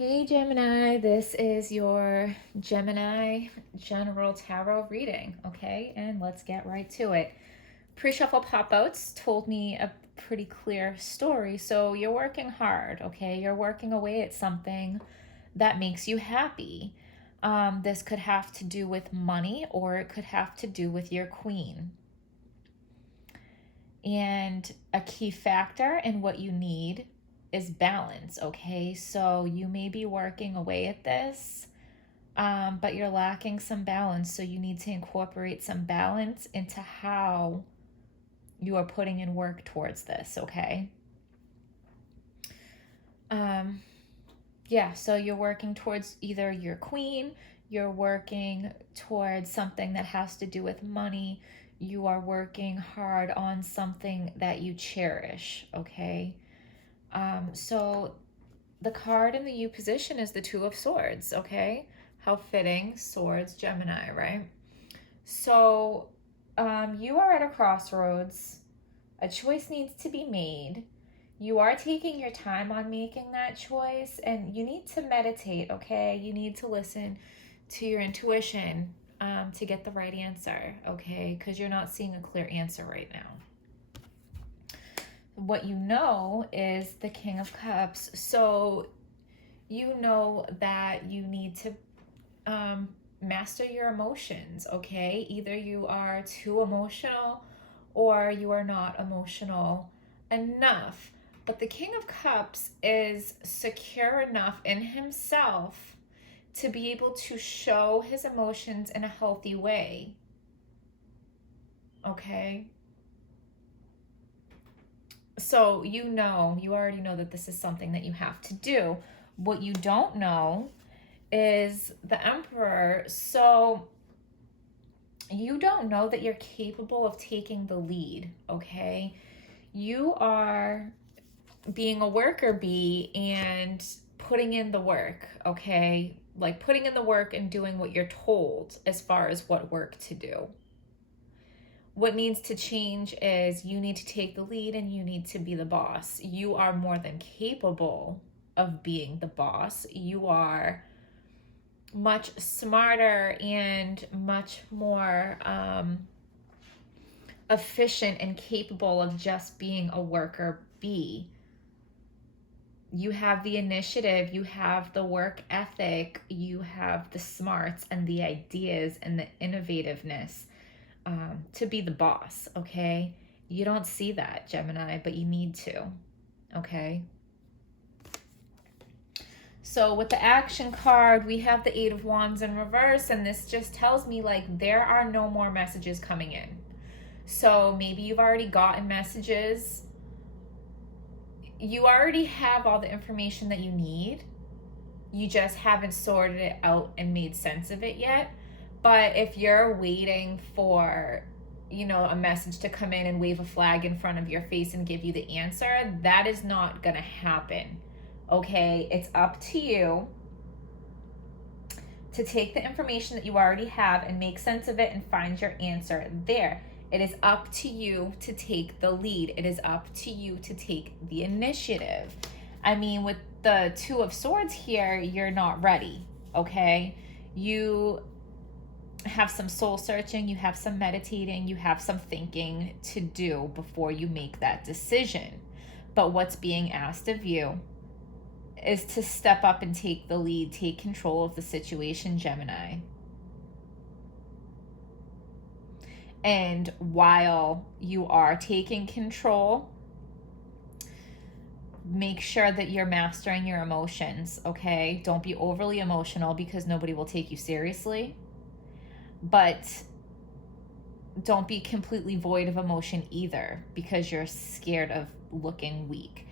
Hey Gemini, this is your Gemini general tarot reading, okay? And let's get right to it. Pre-shuffle pop-outs told me a pretty clear story. So you're working hard, okay? You're working away at something that makes you happy. This could have to do with money or it could have to do with your queen. And a key factor in what you need is balance, okay? So you may be working away at this, but you're lacking some balance. So you need to incorporate some balance into how you are putting in work towards this, okay? Yeah, so you're working towards either your queen, you're working towards something that has to do with money, you are working hard on something that you cherish, okay? So the card in the U position is the Two of Swords, okay? How fitting, swords, Gemini, right? So you are at a crossroads. A choice needs to be made. You are taking your time on making that choice, and you need to meditate, okay? You need to listen to your intuition to get the right answer, okay? Because you're not seeing a clear answer right now. What you know is the King of Cups. So you know that you need to master your emotions, okay? Either you are too emotional or you are not emotional enough. But the King of Cups is secure enough in himself to be able to show his emotions in a healthy way, okay? So you already know that this is something that you have to do. What you don't know is the Emperor. So you don't know that you're capable of taking the lead, okay? You are being a worker bee and putting in the work, okay? Like putting in the work and doing what you're told as far as what work to do. What needs to change is you need to take the lead and you need to be the boss. You are more than capable of being the boss. You are much smarter and much more efficient and capable of just being a worker bee. You have the initiative, you have the work ethic, you have the smarts and the ideas and the innovativeness to be the boss, okay? You don't see that, Gemini, but you need to, okay? So with the action card, we have the Eight of Wands in reverse, and this just tells me like there are no more messages coming in. So maybe you've already gotten messages. You already have all the information that you need. You just haven't sorted it out and made sense of it yet. But if you're waiting for, a message to come in and wave a flag in front of your face and give you the answer, that is not going to happen. Okay? It's up to you to take the information that you already have and make sense of it and find your answer there. It is up to you to take the lead. It is up to you to take the initiative. I mean, with the Two of Swords here, you're not ready, okay? You have some soul searching, you have some meditating, you have some thinking to do before you make that decision. But what's being asked of you is to step up and take the lead, take control of the situation, Gemini. And while you are taking control, make sure that you're mastering your emotions, okay? Don't be overly emotional because nobody will take you seriously. But don't be completely void of emotion either because you're scared of looking weak.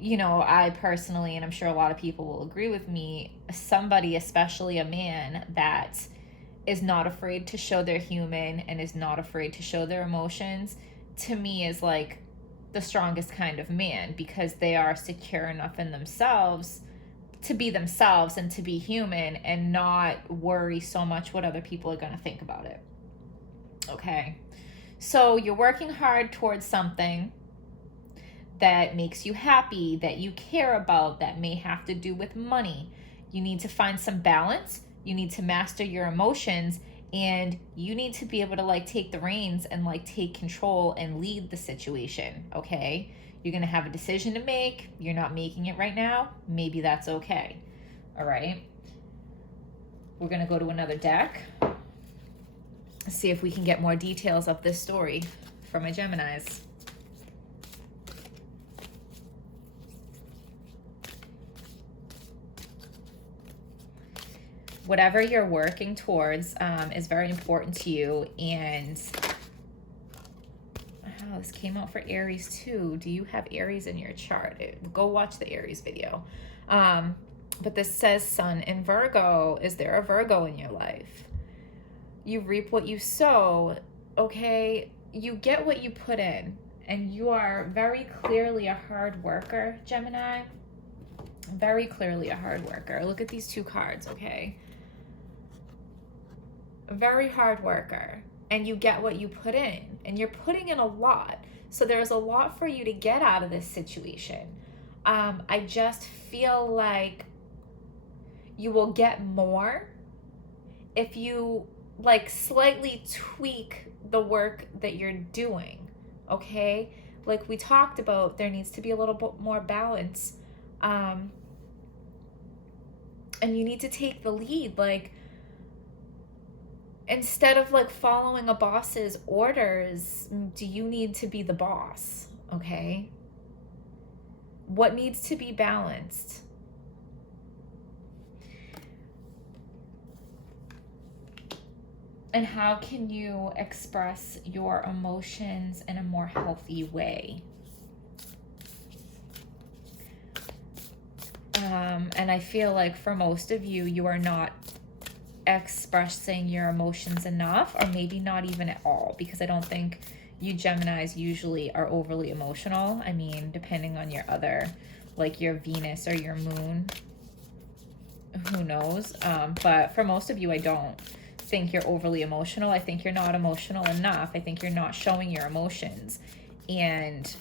I personally, and I'm sure a lot of people will agree with me, somebody, especially a man, that is not afraid to show they're human and is not afraid to show their emotions, to me is like the strongest kind of man because they are secure enough in themselves to be themselves and to be human and not worry so much what other people are going to think about it. Okay. So you're working hard towards something. that makes you happy, that you care about, that may have to do with money. You need to find some balance. You need to master your emotions, and you need to be able to like take the reins and like take control and lead the situation, okay? You're going to have a decision to make. You're not making it right now. Maybe that's okay. All right. We're going to go to another deck. See if we can get more details of this story for my Geminis. Whatever you're working towards is very important to you. And oh, this came out for Aries too. Do you have Aries in your chart? Go watch the Aries video. But this says Sun in Virgo. Is there a Virgo in your life? You reap what you sow, okay? You get what you put in. And you are very clearly a hard worker, Gemini. Very clearly a hard worker. Look at these two cards, okay? A very hard worker. And you get what you put in. And you're putting in a lot. So there's a lot for you to get out of this situation. I just feel like you will get more if you like slightly tweak the work that you're doing, okay? Like we talked about, there needs to be a little bit more balance. And you need to take the lead. Like, instead of like following a boss's orders, do you need to be the boss, okay? What needs to be balanced? And how can you express your emotions in a more healthy way? And I feel like for most of you, you are not expressing your emotions enough, or maybe not even at all, because I don't think you Geminis usually are overly emotional. I mean, depending on your other, like your Venus or your moon, who knows? But for most of you, I don't think you're overly emotional. I think you're not emotional enough. I think you're not showing your emotions. And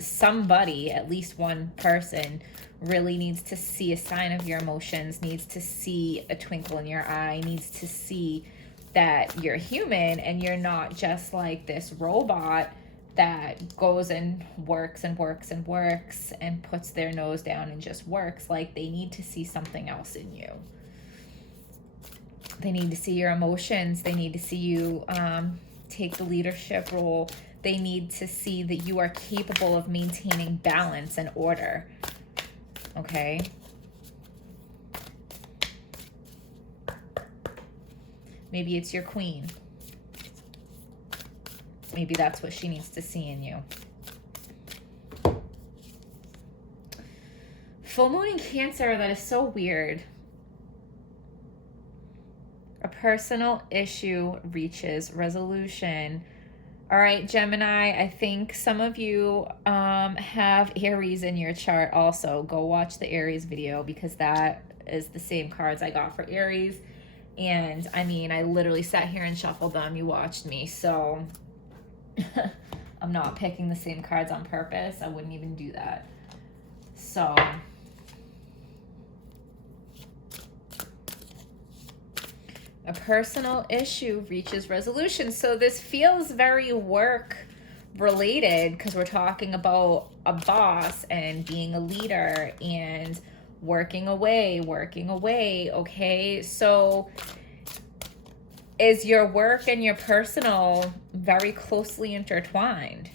somebody, at least one person, really needs to see a sign of your emotions, needs to see a twinkle in your eye, needs to see that you're human and you're not just like this robot that goes and works and works and works and puts their nose down and just works. Like, they need to see something else in you. They need to see your emotions. They need to see you take the leadership role. They need to see that you are capable of maintaining balance and order. Okay? Maybe it's your queen. Maybe that's what she needs to see in you. Full moon in Cancer, that is so weird. A personal issue reaches resolution. All right, Gemini, I think some of you have Aries in your chart also. Go watch the Aries video, because that is the same cards I got for Aries. And I mean, I literally sat here and shuffled them. You watched me, so I'm not picking the same cards on purpose. I wouldn't even do that. So a personal issue reaches resolution. So this feels very work related, because we're talking about a boss and being a leader and working away, okay? So is your work and your personal very closely intertwined?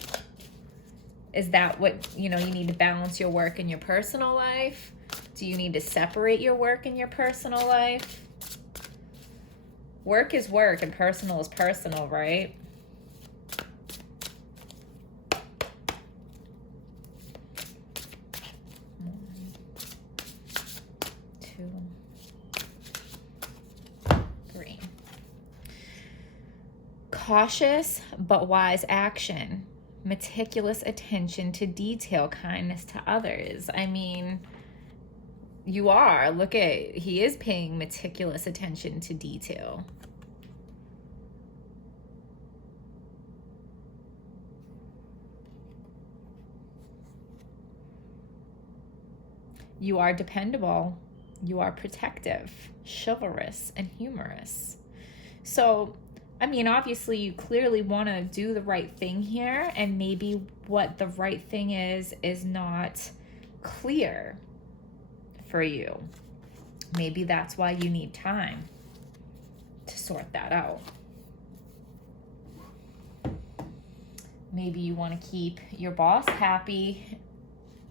Is that what, you need to balance your work and your personal life? Do you need to separate your work and your personal life? Work is work and personal is personal, right? Cautious but wise action, meticulous attention to detail, kindness to others. I mean, you are. Look at, he is paying meticulous attention to detail. You are dependable. You are protective, chivalrous, and humorous. So, I mean, obviously, you clearly want to do the right thing here, and maybe what the right thing is not clear for you. Maybe that's why you need time to sort that out. Maybe you want to keep your boss happy.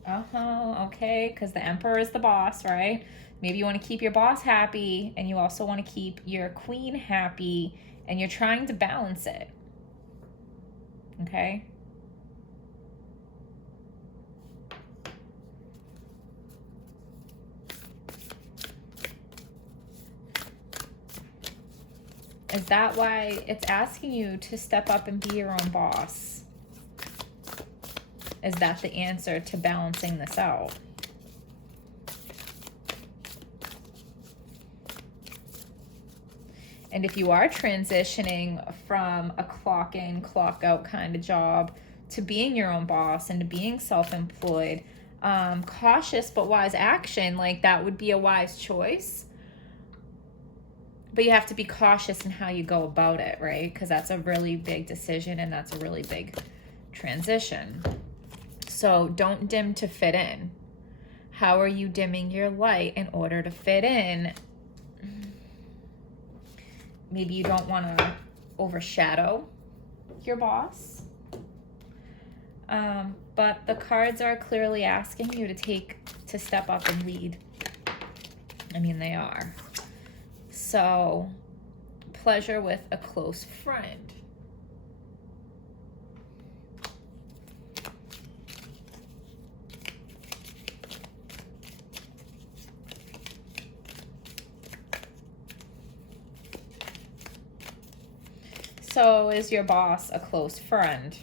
Okay, because the emperor is the boss, right? Maybe you want to keep your boss happy, and you also want to keep your queen happy, and you're trying to balance it. Okay? Is that why it's asking you to step up and be your own boss? Is that the answer to balancing this out? And if you are transitioning from a clock in, clock out kind of job to being your own boss and to being self-employed, cautious but wise action, like that would be a wise choice. But you have to be cautious in how you go about it, right? Because that's a really big decision and that's a really big transition. So don't dim to fit in. How are you dimming your light in order to fit in? Maybe you don't want to overshadow your boss. But the cards are clearly asking you to step up and lead. I mean, they are. So, pleasure with a close friend. So, is your boss a close friend?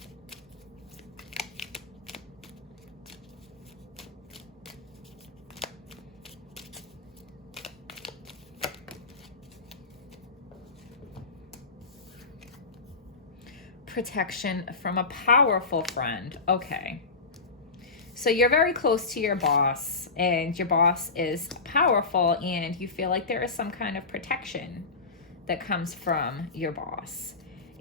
Protection from a powerful friend. Okay. So you're very close to your boss, and your boss is powerful, and you feel like there is some kind of protection that comes from your boss,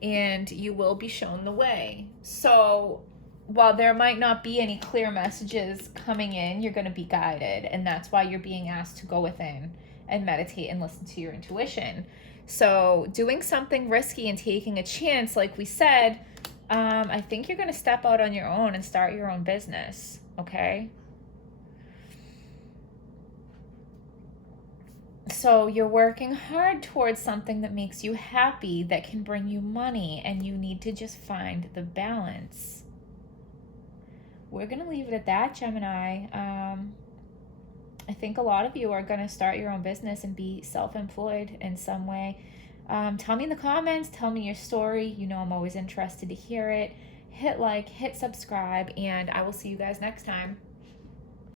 and you will be shown the way. So while there might not be any clear messages coming in, you're going to be guided, and that's why you're being asked to go within and meditate and listen to your intuition. So doing something risky and taking a chance, like we said, I think you're going to step out on your own and start your own business, okay? So you're working hard towards something that makes you happy, that can bring you money, and you need to just find the balance. We're going to leave it at that, Gemini. I think a lot of you are going to start your own business and be self-employed in some way. Tell me in the comments. Tell me your story. You know I'm always interested to hear it. Hit like, hit subscribe, and I will see you guys next time.